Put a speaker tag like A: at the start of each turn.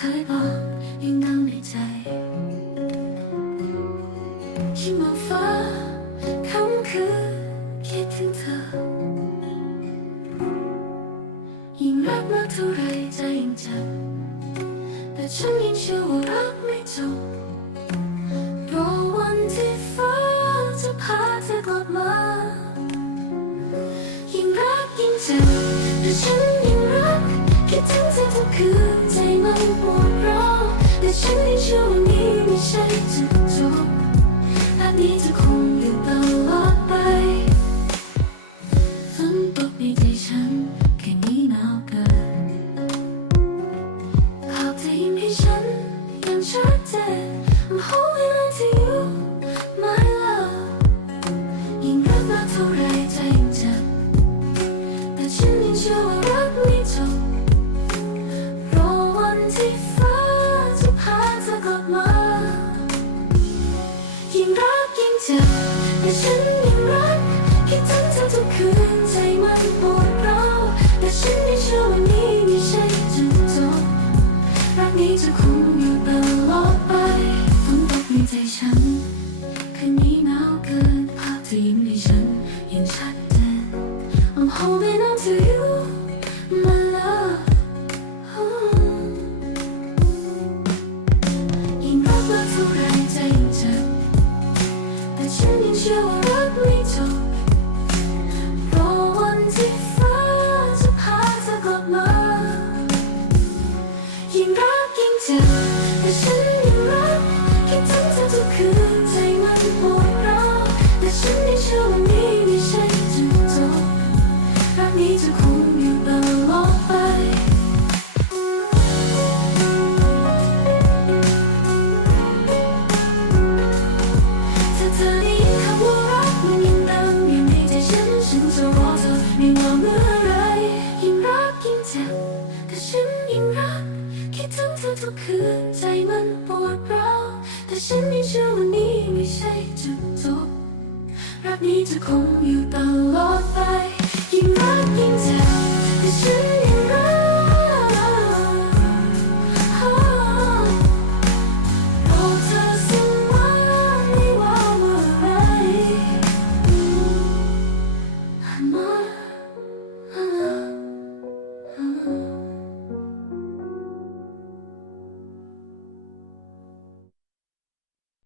A: เคยบอกยังนั่งในใจที่มองฟ้าคำคืนคิดถึงเธอ ยิ่งรักมากเท่าไรใจยิ่งเจ็บแต่ฉันยังเชื่อว่ารักไม่จบรอวันที่ฟ้าจะพาเธอกลับมา ยิ่งรักยิ่งเจ็บ ปวดร้าวแต่ฉันยังเชื่อว่านี้ไม่ใช่จะ เจ็บแต่ฉันยังรักคิดถึงเธอทุกคืนใจมันปวดร้าวแต่ฉันยังเชื่อว่านี้ไม่ใช่จุดจบรักนี้จะคงอยู่ตลอดไปฝนตกในใจฉันคืนนี้หนาวเกินภาพเธอยิ้มให้ฉันยังชัดเจน I'm holding on to you ก ทุกคืนใจมันปวดร้าวแต่ฉันไม่เชื่อวันนี้ไม่ใช่จุดจบรักนี้จะคงอยู่ตลอดไปยิ่งรักยิ่งเจ็บ